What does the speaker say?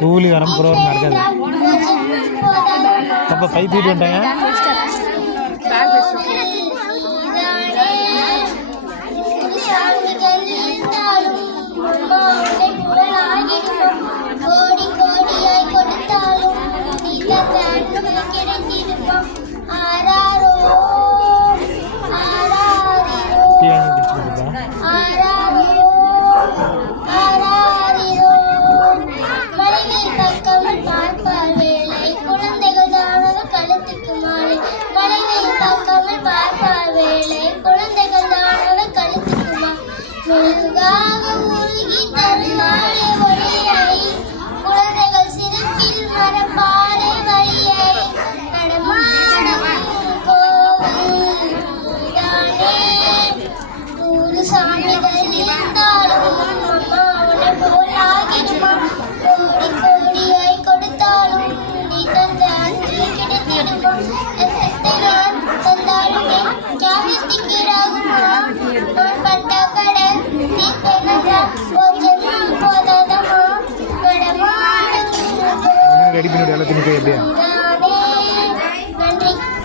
கூலி வரம்புறவர் நடக்காது. அப்போ 5 ஃபீட் வந்துட்டாங்க. குழந்தைகள் சிறப்பில் மரபாலை வழியை நடமாடும் நூறு சாமிகள் இருந்தாலும் அம்மா உன்னை போல் ஆகிடுமா. கோடி கோடியாய் கொடுத்தாலும் நீ தந்த அன்பு கிடைத்திடுமா. ரத்தத்தை நான் தந்தாலுமே ஞாபகத்தி கீழாகுமா. நான் பட்ட கடன் தீர்ப்பேனதா போதமா நடமாடும் ரெடி பண்ணி எல்லாத்தையும் எப்படியா